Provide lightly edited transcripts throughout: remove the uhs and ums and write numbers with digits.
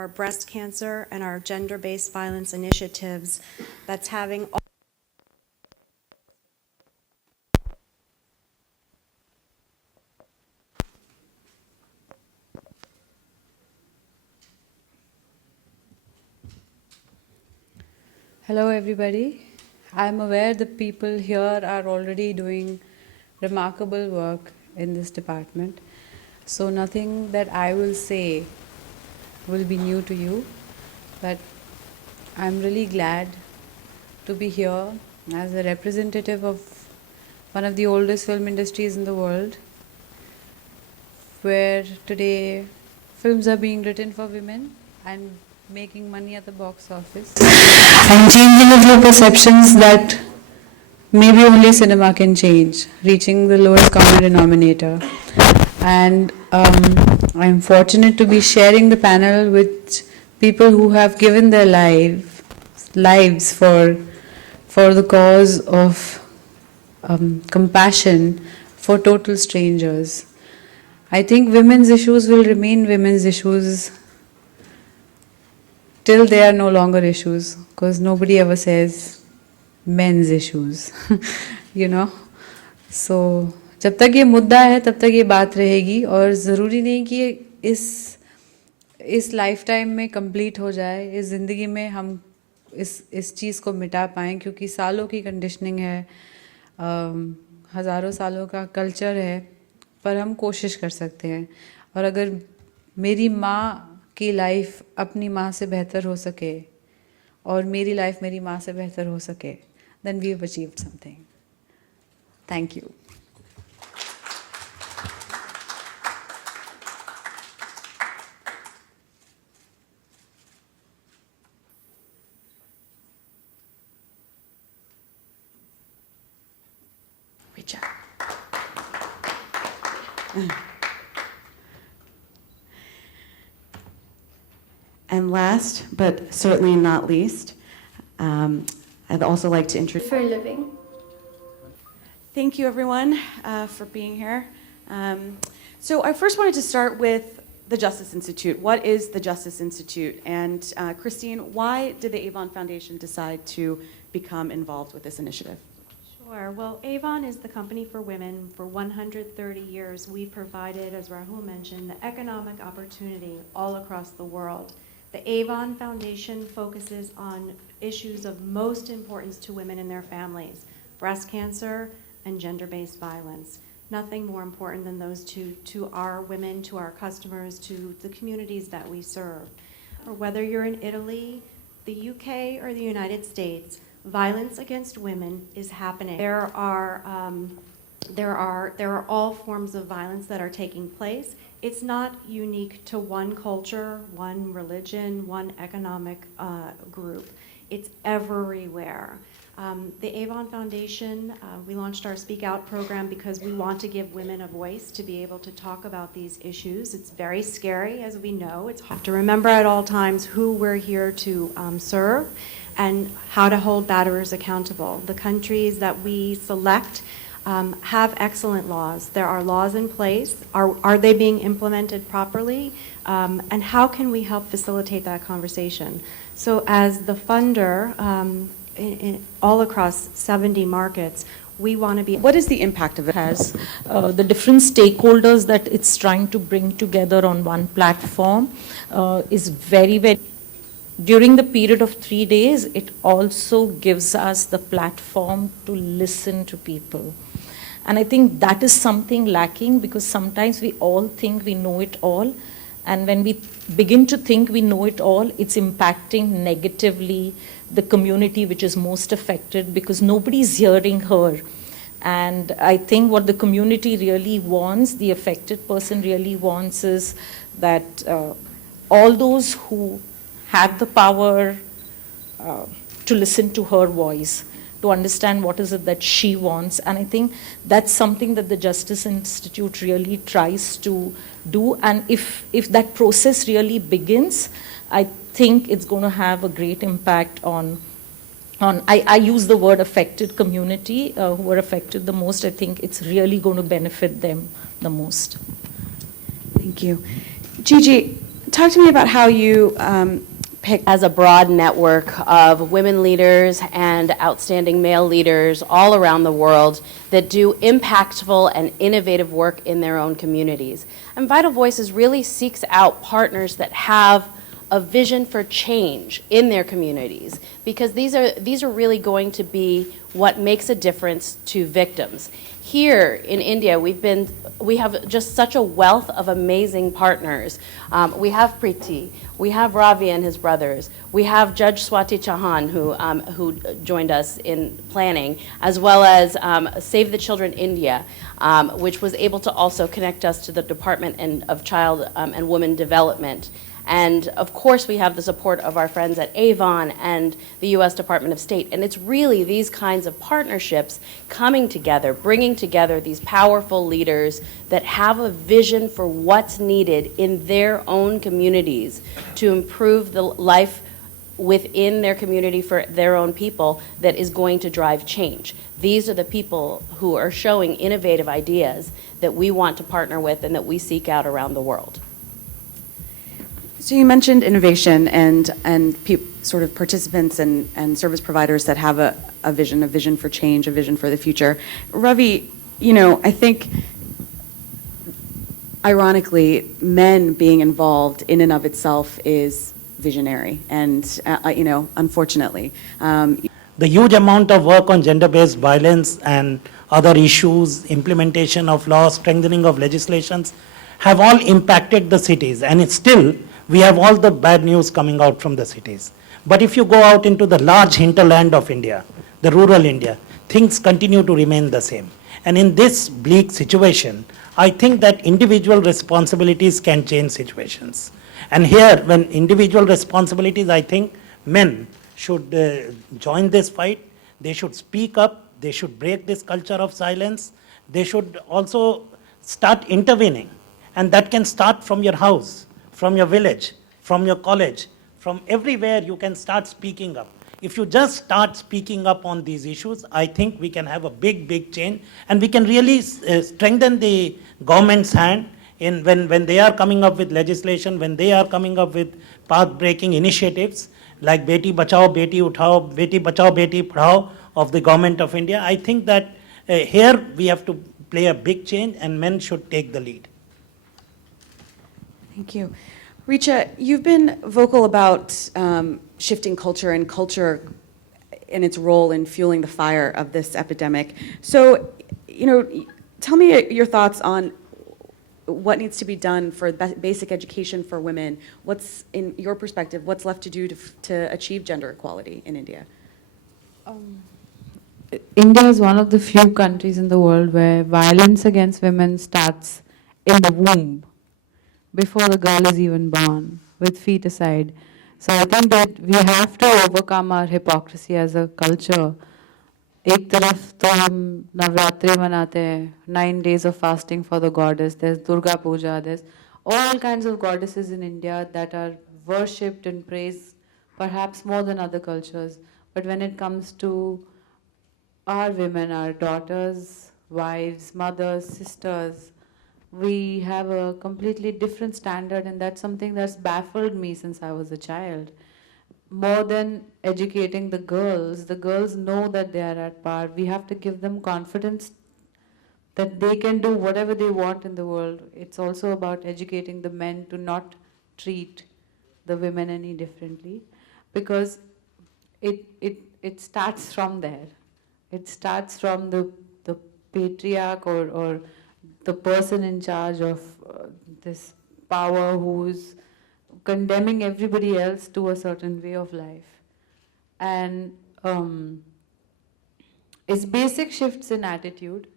our breast cancer and our gender-based violence initiatives that's having Hello everybody. I'm aware the people here are already doing remarkable work in this department. So nothing that I will say will be new to you, but I'm really glad to be here as a representative of one of the oldest film industries in the world, where today films are being written for women and making money at the box office and changing a few perceptions that maybe only cinema can change, reaching the lowest common denominator. And I'm fortunate to be sharing the panel with people who have given their lives for the cause of compassion for total strangers. I think women's issues will remain women's issues till they are no longer issues, because nobody ever says men's issues, you know. So जब तक ये मुद्दा है तब तक ये बात रहेगी, और ज़रूरी नहीं कि इस लाइफ टाइम में कंप्लीट हो जाए, इस ज़िंदगी में हम इस चीज़ को मिटा पाएँ, क्योंकि सालों की कंडीशनिंग है, हज़ारों सालों का कल्चर है, पर हम कोशिश कर सकते हैं. और अगर मेरी माँ की लाइफ अपनी माँ से बेहतर हो सके और मेरी लाइफ मेरी माँ से बेहतर हो सके, then we have achieved something. Thank you. Richa. And last, but certainly not least, I'd also like to introduce... For a living. Thank you, everyone, for being here. So I first wanted to start with the Justice Institute. What is the Justice Institute? And Christine, why did the Avon Foundation decide to become involved with this initiative? Sure. Well, Avon is the company for women. For 130 years, we provided, as Rahul mentioned, the economic opportunity all across the world. The Avon Foundation focuses on issues of most importance to women and their families: breast cancer and gender-based violence. Nothing more important than those two to our women, to our customers, to the communities that we serve. Or whether you're in Italy, the UK, or the United States, violence against women is happening. There are all forms of violence that are taking place. It's not unique to one culture, one religion, one economic group. It's everywhere. The Avon Foundation, we launched our Speak Out program because we want to give women a voice to be able to talk about these issues. It's very scary, as we know. It's hard to remember at all times who we're here to serve and how to hold batterers accountable. The countries that we select have excellent laws. There are laws in place. Are they being implemented properly? And how can we help facilitate that conversation? So as the funder, all across 70 markets, we want to be... What is the impact of it? Has the different stakeholders that it's trying to bring together on one platform is very, very... During the period of 3 days, it also gives us the platform to listen to people. And I think that is something lacking, because sometimes we all think we know it all. And when we begin to think we know it all, it's impacting negatively the community which is most affected, because nobody's hearing her. And I think what the community really wants, the affected person really wants, is that all those who have the power to listen to her voice, to understand what is it that she wants. And I think that's something that the Justice Institute really tries to do. And if that process really begins, I think it's going to have a great impact on I use the word affected community, who are affected the most. I think it's really going to benefit them the most. Thank you. Gigi, talk to me about how you pick. As a broad network of women leaders and outstanding male leaders all around the world that do impactful and innovative work in their own communities. And Vital Voices really seeks out partners that have a vision for change in their communities, because these are really going to be what makes a difference to victims. Here in India, we have just such a wealth of amazing partners. We have Preeti, we have Ravi and his brothers, we have Judge Swati Chauhan, who joined us in planning, as well as Save the Children India, which was able to also connect us to the Department of Child and Women Development. And of course, we have the support of our friends at Avon and the U.S. Department of State. And it's really these kinds of partnerships coming together, bringing together these powerful leaders that have a vision for what's needed in their own communities to improve the life within their community for their own people that is going to drive change. These are the people who are showing innovative ideas that we want to partner with and that we seek out around the world. So you mentioned innovation and sort of participants and service providers that have a vision for change, a vision for the future. Ravi, I think ironically, men being involved in and of itself is visionary, and unfortunately. The huge amount of work on gender-based violence and other issues, implementation of laws, strengthening of legislations, have all impacted the cities, and it's still, we have all the bad news coming out from the cities. But if you go out into the large hinterland of India, the rural India, things continue to remain the same. And in this bleak situation, I think that individual responsibilities can change situations. And here, when individual responsibilities, I think men should join this fight. They should speak up. They should break this culture of silence. They should also start intervening. And that can start from your house, from your village, from your college, from everywhere you can start speaking up. If you just start speaking up on these issues, I think we can have a big change, and we can really strengthen the government's hand in when they are coming up with legislation, when they are coming up with path-breaking initiatives like Beti Bachao, Beti Uthao, Beti Bachao, Beti Padhao of the government of India. I think that here we have to play a big change, and men should take the lead. Thank you. Richa, you've been vocal about shifting culture and culture and its role in fueling the fire of this epidemic. So, tell me your thoughts on what needs to be done for basic education for women. What's, in your perspective, what's left to do to achieve gender equality in India? India is one of the few countries in the world where violence against women starts in the womb, before the girl is even born, with feet aside. So I think that we have to overcome our hypocrisy as a culture. एक तरफ तो हम नवरात्रि मनाते हैं, 9 days of fasting for the goddess, there's Durga Puja, there's all kinds of goddesses in India that are worshipped and praised, perhaps more than other cultures. But when it comes to our women, our daughters, wives, mothers, sisters, we have a completely different standard, and that's something that's baffled me since I was a child. More than educating the girls know that they are at par. We have to give them confidence that they can do whatever they want in the world. It's also about educating the men to not treat the women any differently, because it starts from there. It starts from the patriarch or the person in charge of this power who's condemning everybody else to a certain way of life. And it's basic shifts in attitude,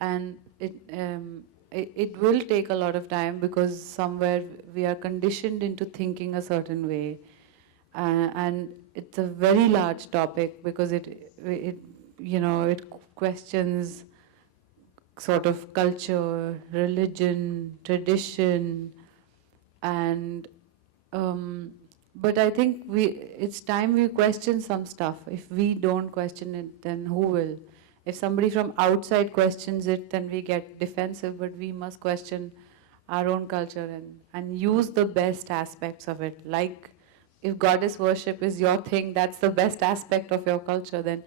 and it will take a lot of time, because somewhere we are conditioned into thinking a certain way, and it's a very large topic, because it questions sort of culture, religion, tradition, and but I think it's time we question some stuff. If we don't question it, then who will? If somebody from outside questions it, then we get defensive, but we must question our own culture and use the best aspects of it. Like if goddess worship is your thing, that's the best aspect of your culture, then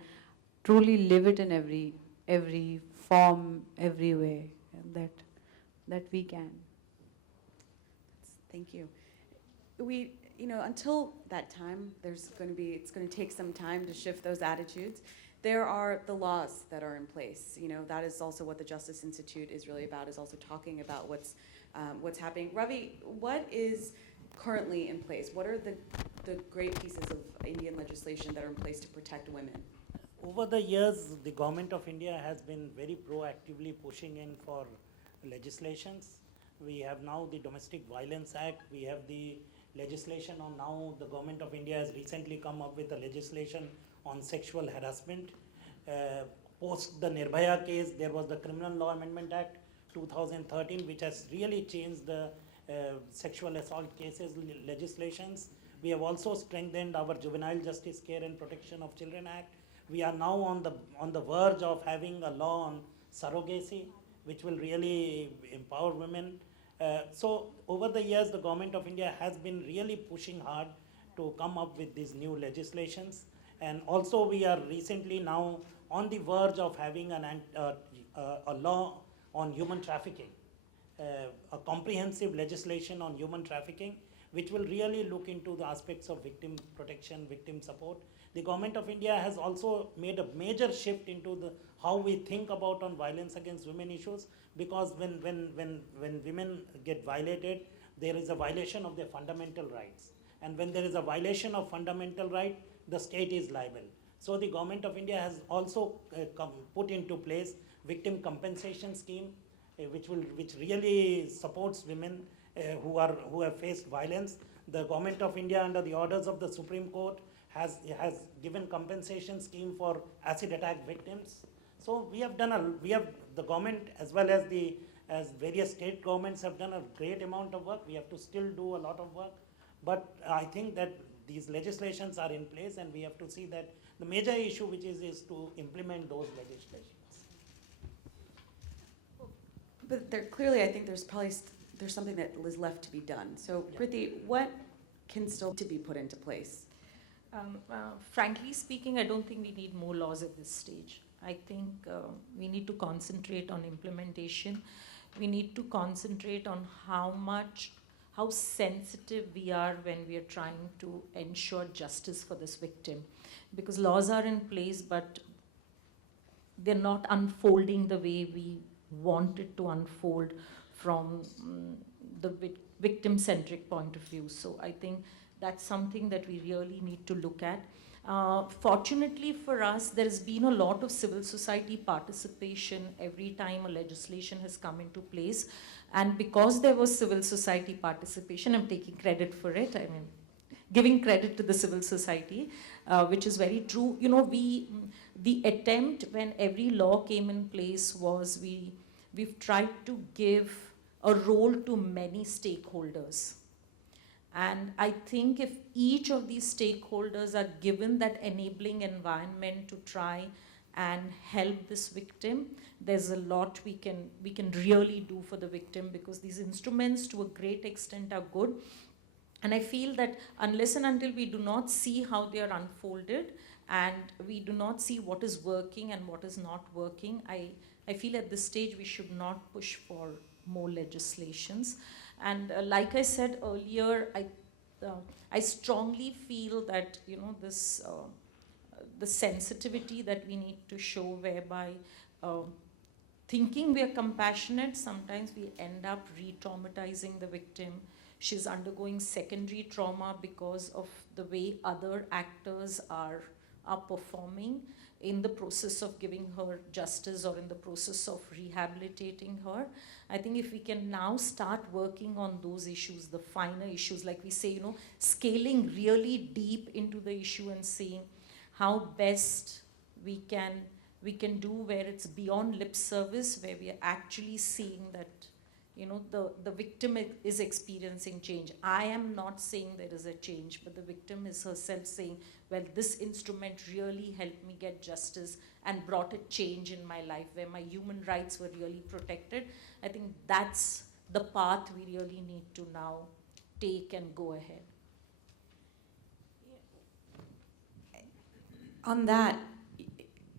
truly live it in every form, every way that we can. Thank you. We, until that time, it's going to take some time to shift those attitudes. There are the laws that are in place. That is also what the Justice Institute is really about, is also talking about what's happening. Ravi, what is currently in place? What are the great pieces of Indian legislation that are in place to protect women? Over the years, the government of India has been very proactively pushing in for legislations. We have now the Domestic Violence Act. We have the legislation on now. The government of India has recently come up with a legislation on sexual harassment. Post the Nirbhaya case, there was the Criminal Law Amendment Act 2013, which has really changed the sexual assault cases legislations. We have also strengthened our Juvenile Justice Care and Protection of Children Act. We are now on the verge of having a law on surrogacy, which will really empower women. So over the years, the government of India has been really pushing hard to come up with these new legislations. And also we are recently now on the verge of having a law on human trafficking, a comprehensive legislation on human trafficking, which will really look into the aspects of victim protection, victim support. The government of India has also made a major shift into how we think about on violence against women issues, because when women get violated, there is a violation of their fundamental rights. And when there is a violation of fundamental right, the state is liable. So the government of India has also put into place victim compensation scheme, which really supports women who have faced violence. The government of India, under the orders of the Supreme Court, has given compensation scheme for acid attack victims. So the government as well as various state governments have done a great amount of work. We have to still do a lot of work, but I think that these legislations are in place, and we have to see that the major issue which is to implement those legislations. But clearly, I think there's something that is left to be done. So, Priti, what can still to be put into place? Frankly speaking, I don't think we need more laws at this stage. I think we need to concentrate on implementation. We need to concentrate on how sensitive we are when we are trying to ensure justice for this victim. Because laws are in place, but they're not unfolding the way we want it to unfold from the victim-centric point of view. So I think that's something that we really need to look at. Fortunately for us, there's been a lot of civil society participation every time a legislation has come into place. And because there was civil society participation, I'm taking credit for it. I mean, giving credit to the civil society, which is very true. The attempt when every law came in place was we've tried to give a role to many stakeholders. And I think if each of these stakeholders are given that enabling environment to try and help this victim, there's a lot we can really do for the victim, because these instruments to a great extent are good. And I feel that unless and until we do not see how they are unfolded and we do not see what is working and what is not working, I feel at this stage we should not push for more legislations. And like I said earlier, I strongly feel that this the sensitivity that we need to show, whereby thinking we are compassionate, sometimes we end up re-traumatizing the victim. She's undergoing secondary trauma because of the way other actors are performing in the process of giving her justice or in the process of rehabilitating her. I think if we can now start working on those issues, the finer issues, like we say, scaling really deep into the issue and seeing how best we can do, where it's beyond lip service, where we are actually seeing that the victim is experiencing change. I am not saying there is a change, but the victim is herself saying, well, this instrument really helped me get justice and brought a change in my life where my human rights were really protected. I think that's the path we really need to now take and go ahead. On that,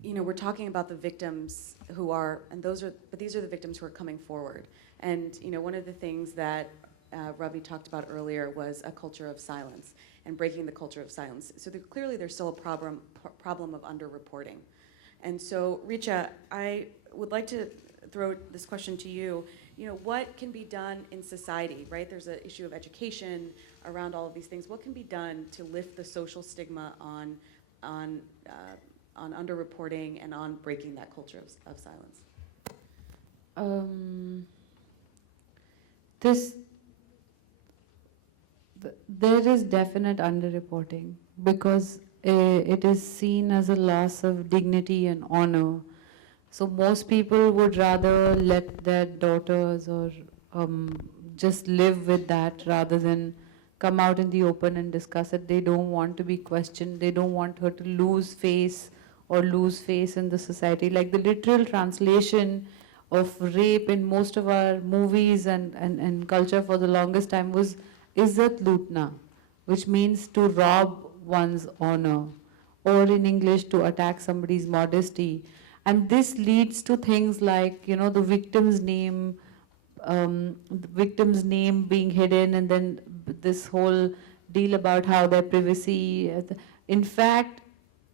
we're talking about the victims who are, but these are the victims who are coming forward. And, one of the things that Ravi talked about earlier was a culture of silence and breaking the culture of silence. So clearly there's still a problem of underreporting. And so, Richa, I would like to throw this question to you. What can be done in society, right? There's an issue of education around all of these things. What can be done to lift the social stigma on underreporting and on breaking that culture of silence? There is definite underreporting because it is seen as a loss of dignity and honor. So most people would rather let their daughters or just live with that rather than come out in the open and discuss it. They don't want to be questioned. They don't want her to lose face in the society. Like the literal translation of rape in most of our movies and culture for the longest time was Izzat Lutna, which means to rob one's honor, or in English, to attack somebody's modesty. And this leads to things like, the victim's name being hidden, and then this whole deal about how their privacy. In fact,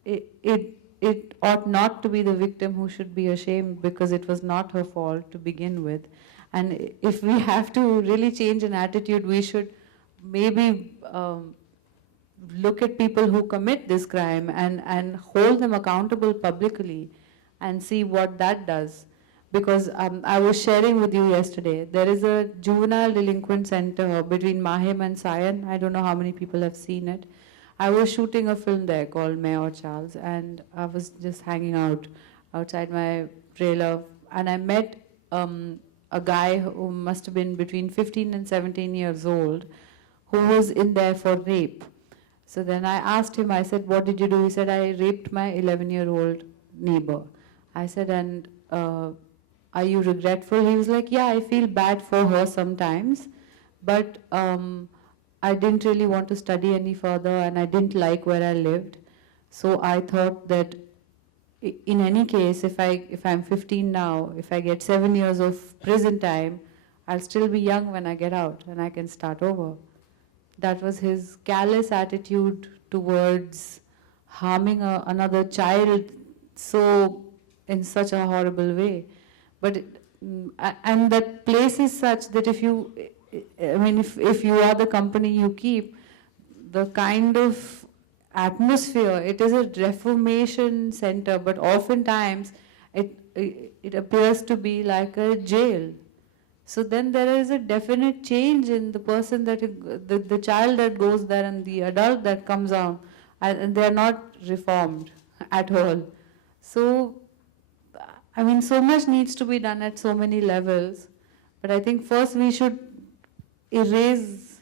it ought not to be the victim who should be ashamed because it was not her fault to begin with. And if we have to really change an attitude, we should maybe look at people who commit this crime and hold them accountable publicly and see what that does. Because I was sharing with you yesterday, there is a juvenile delinquent center between Mahim and Sion. I don't know how many people have seen it. I was shooting a film there called Mayor Charles, and I was just hanging out outside my trailer, and I met a guy who must have been between 15 and 17 years old, who was in there for rape. So then I asked him, I said, what did you do? He said, I raped my 11-year-old neighbor. I said, and are you regretful? He was like, yeah, I feel bad for her sometimes, but I didn't really want to study any further, and I didn't like where I lived. So I thought that in any case, if I'm 15 now, if I get 7 years of prison time, I'll still be young when I get out and I can start over. That was his callous attitude towards harming another child in such a horrible way. But and that place is such that if you are the company you keep, the kind of atmosphere, it is a reformation center, but oftentimes it appears to be like a jail. So then there is a definite change in the person the child that goes there and the adult that comes out, and they are not reformed at all. So, so much needs to be done at so many levels, but I think first we should erase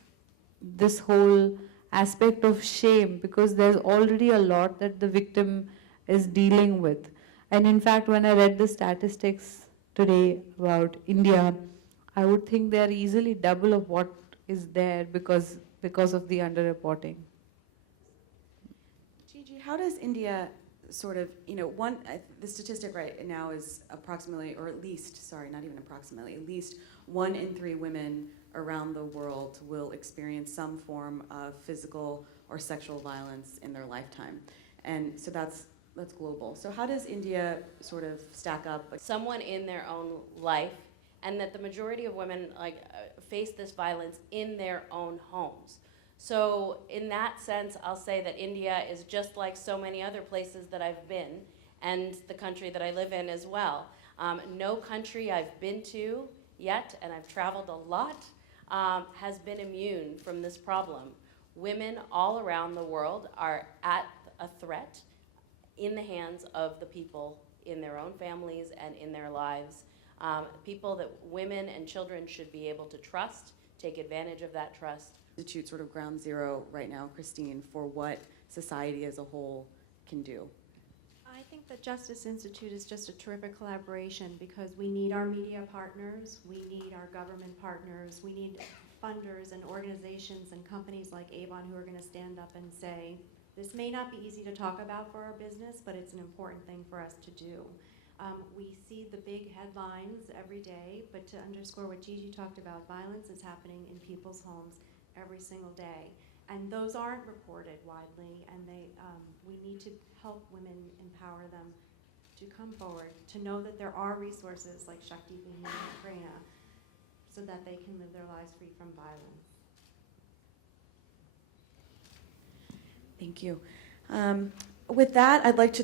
this whole aspect of shame, because there's already a lot that the victim is dealing with. And in fact, when I read the statistics today about India, I would think they are easily double of what is there because of the underreporting. Gigi, how does India sort of, the statistic right now is approximately, or at least, sorry, not even approximately, at least 1 in 3 women around the world will experience some form of physical or sexual violence in their lifetime. And so that's global. So how does India sort of stack up? Someone in their own life, and that the majority of women face this violence in their own homes. So in that sense, I'll say that India is just like so many other places that I've been, and the country that I live in as well. No country I've been to yet, and I've traveled a lot, has been immune from this problem. Women all around the world are at a threat in the hands of the people in their own families and in their lives. People that women and children should be able to trust, take advantage of that trust. Institute sort of ground zero right now, Christine, for what society as a whole can do. I think the Justice Institute is just a terrific collaboration because we need our media partners, we need our government partners, we need funders and organizations and companies like Avon who are going to stand up and say, this may not be easy to talk about for our business, but it's an important thing for us to do. We see the big headlines every day, but to underscore what Gigi talked about, violence is happening in people's homes every single day. And those aren't reported widely, and we need to help women, empower them to come forward, to know that there are resources like Shakti Bhima and Prerna, so that they can live their lives free from violence. Thank you. With that, I'd like to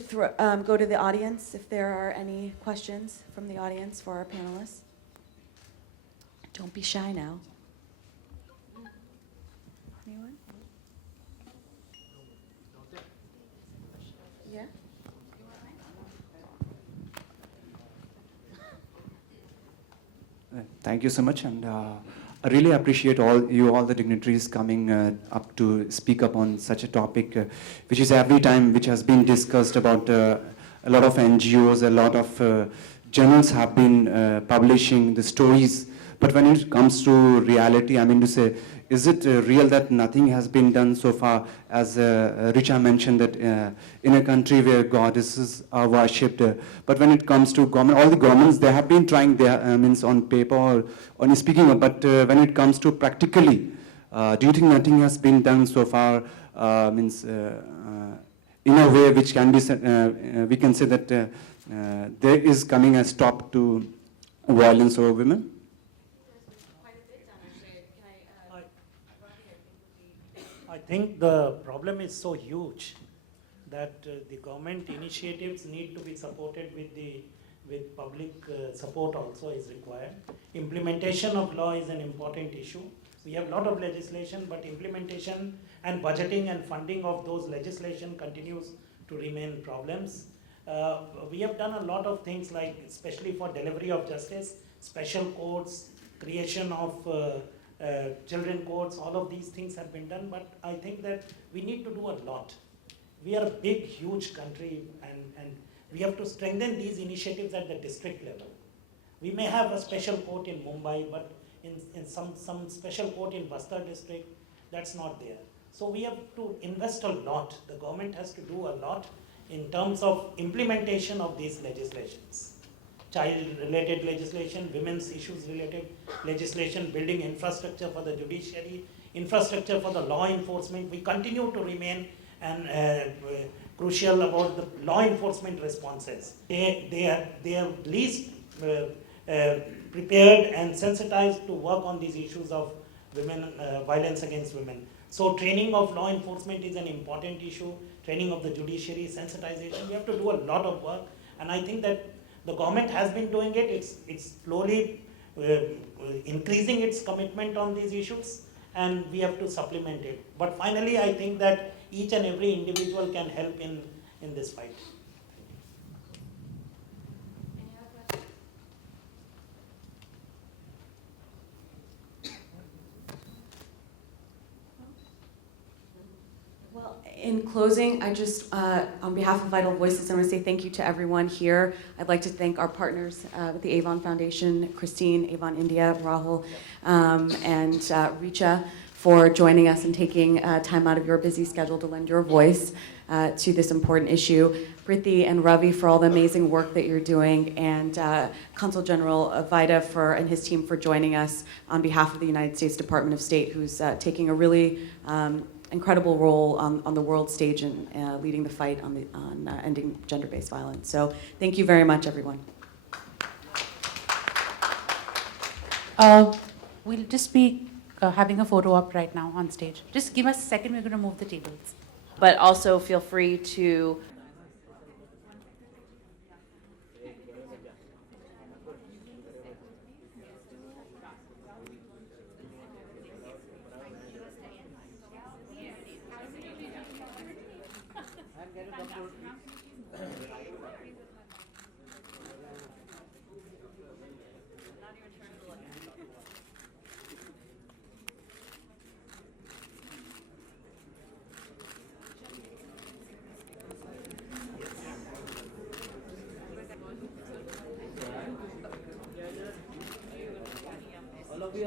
go to the audience if there are any questions from the audience for our panelists. Don't be shy now. Anyone? Yeah? Thank you so much, and I really appreciate all the dignitaries coming up to speak up on such a topic, which is every time which has been discussed about a lot of NGOs, a lot of journals have been publishing the stories, but when it comes to reality, I mean to say, is it real that nothing has been done so far? As Richa mentioned that in a country where goddesses are worshipped, but when it comes to government, all the governments, they have been trying their means on paper or on speaking of, but when it comes to practically, do you think nothing has been done so far? Means in a way which can be we can say that there is coming a stop to violence over women. I think the problem is so huge that the government initiatives need to be supported with public support also is required. Implementation of law is an important issue. We have a lot of legislation, but implementation and budgeting and funding of those legislation continues to remain problems. We have done a lot of things like, especially for delivery of justice, special courts, creation of children courts, all of these things have been done, but I think that we need to do a lot. We are a big, huge country, and we have to strengthen these initiatives at the district level. We may have a special court in Mumbai, but in some special court in Bastar district, that's not there. So we have to invest a lot. The government has to do a lot in terms of implementation of these legislations. Child-related legislation, women's issues-related legislation, building infrastructure for the judiciary, infrastructure for the law enforcement. We continue to remain crucial about the law enforcement responses. They are least prepared and sensitized to work on these issues of women, violence against women. So training of law enforcement is an important issue, training of the judiciary, sensitization. We have to do a lot of work, and I think that the government has been doing it. It's slowly increasing its commitment on these issues, and we have to supplement it. But finally, I think that each and every individual can help in this fight. Well, in closing, I just, on behalf of Vital Voices, I want to say thank you to everyone here. I'd like to thank our partners with the Avon Foundation, Christine, Avon India, Rahul, and Richa for joining us and taking time out of your busy schedule to lend your voice to this important issue. Priti and Ravi for all the amazing work that you're doing, and Consul General Vida and his team for joining us on behalf of the United States Department of State, who's taking a really incredible role on the world stage and leading the fight on ending gender-based violence. So thank you very much, everyone. We'll just be having a photo op right now on stage. Just give us a second, we're going to move the tables. But also feel free to ले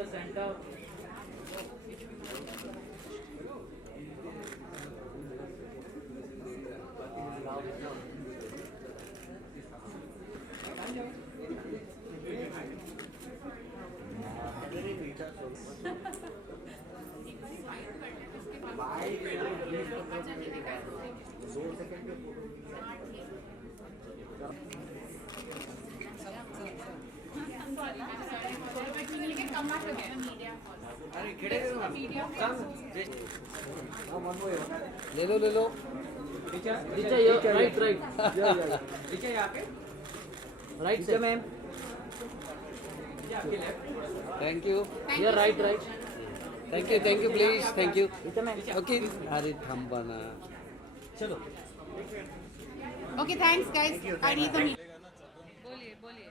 लो Richa right Richa यहाँ पे right से ma'am thank you you're right thank you please thank you okay अरे थम बना चलो Okay, thanks guys. I need the meeting. बोलिए बोलिए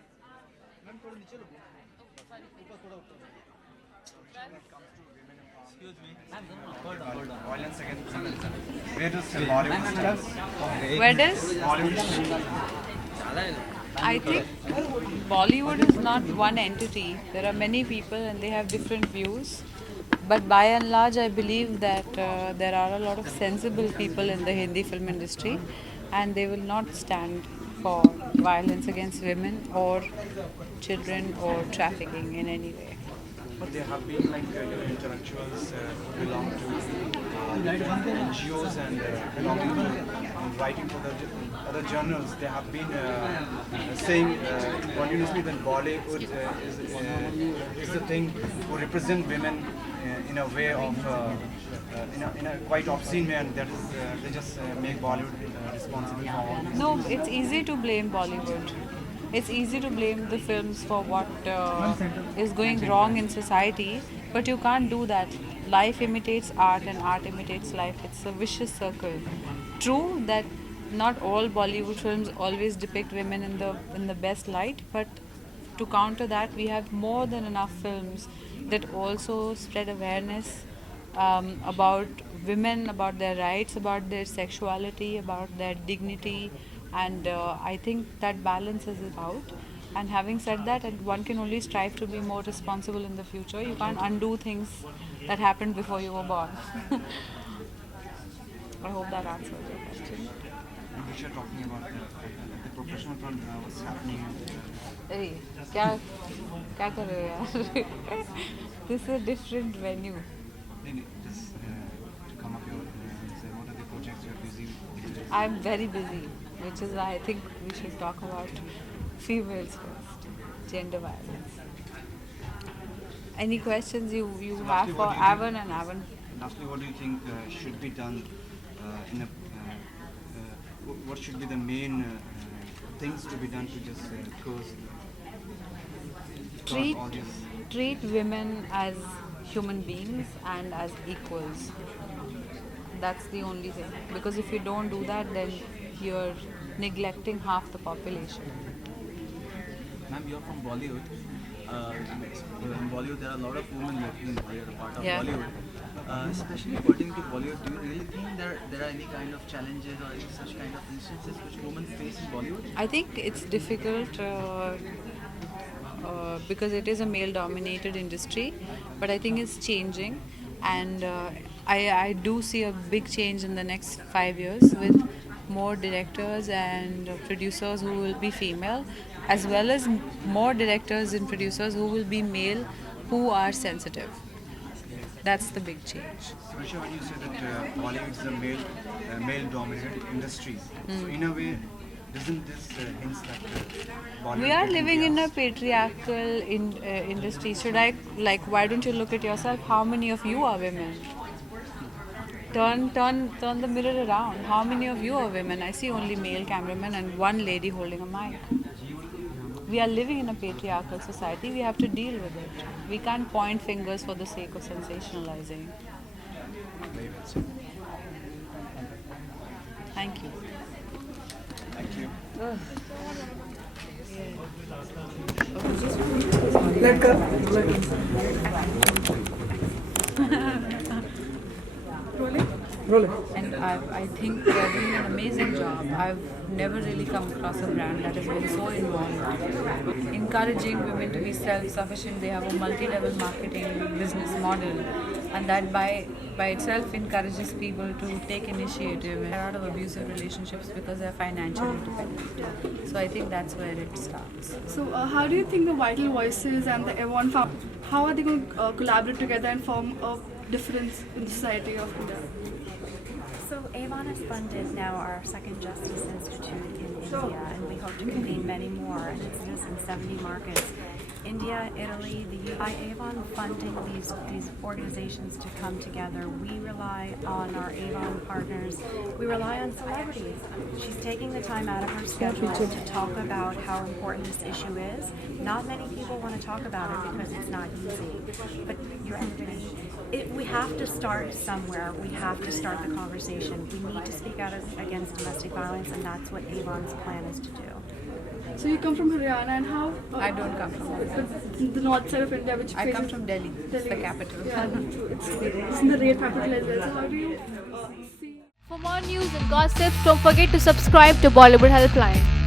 Where does Bollywood Where does I think Bollywood is not one entity. There are many people and they have different views. But by and large, I believe that there are a lot of sensible people in the Hindi film industry, and they will not stand for violence against women or children or trafficking in any way. But there have been like intellectuals who belong to NGOs and belonging to writing for the other journals. They have been saying continuously that Bollywood is the thing who represent women in a way of in a quite obscene way, and that is they just make Bollywood responsible for all this. No, it's easy to blame Bollywood. It's easy to blame the films for what is going wrong in society, but you can't do that. Life imitates art and art imitates life. It's a vicious circle. True that not all Bollywood films always depict women in the best light, but to counter that, we have more than enough films that also spread awareness about women, about their rights, about their sexuality, about their dignity, and I think that balances it out. And having said that, and one can only strive to be more responsible in the future. You can't undo things that happened before you were born. I hope that answers your question. Which are talking about the professional front, what's happening. अरे क्या क्या कर रहे हो यार? This is a different venue. Just to come up here and say what are the projects you're busy with? I'm very busy, which is why I think we should talk about females first, gender violence. Any questions you So have lastly, for what do you think- Avan and Avan? Lastly, what do you think should be done in a what should be the main things to be done to just cause Treat all these? treat women as human beings and as equals. That's the only thing. Because if you don't do that, then you're neglecting half the population. Ma'am, you're from Bollywood. In Bollywood, there are a lot of women working in Bollywood, a part of Yeah. Bollywood. Especially according to Bollywood, do you really think there are any kind of challenges or any such kind of instances which women face in Bollywood? I think it's difficult because it is a male-dominated industry, but I think it's changing, and I do see a big change in the next 5 years with more directors and producers who will be female, as well as more directors and producers who will be male, who are sensitive. That's the big change. Richa, when you say that Bollywood is a male-dominated industry, so in a way, doesn't this hints that Bollywood? We are getting living in a biased? patriarchal industry. Should I, like, why don't you look at yourself? How many of you are women? Turn the mirror around. How many of you are women? I see only male cameramen and one lady holding a mic. We are living in a patriarchal society. We have to deal with it. We can't point fingers for the sake of sensationalizing. Thank you. Thank you. And I think they're doing an amazing job. I've never really come across a brand that has been so involved, encouraging women to be self-sufficient. They have a multi-level marketing business model, and that by itself encourages people to take initiative and get out of abusive relationships because they're financially dependent. So I think that's where it starts. So, how do you think the Vital Voices and the Avon how are they going to collaborate together and form a difference in the society of India? So Avon has funded now our second Justice Institute in India, and we hope to convene many more, and it's just in 70 markets. India, Italy, the by Avon funding these organizations to come together, we rely on our Avon partners. We rely on celebrities. She's taking the time out of her schedule to talk about how important this issue is. Not many people want to talk about it because it's not easy. But we have to start somewhere. We have to start the conversation. We need to speak out against domestic violence, and that's what Avon's plan is to do. So you come from Haryana, and how? I don't come from Haryana. The north side of India, which I come from Delhi. It's the capital. Yeah, it's in the rape capital as well. So how do you see? For more news and gossip, don't forget to subscribe to Bollywood Helpline.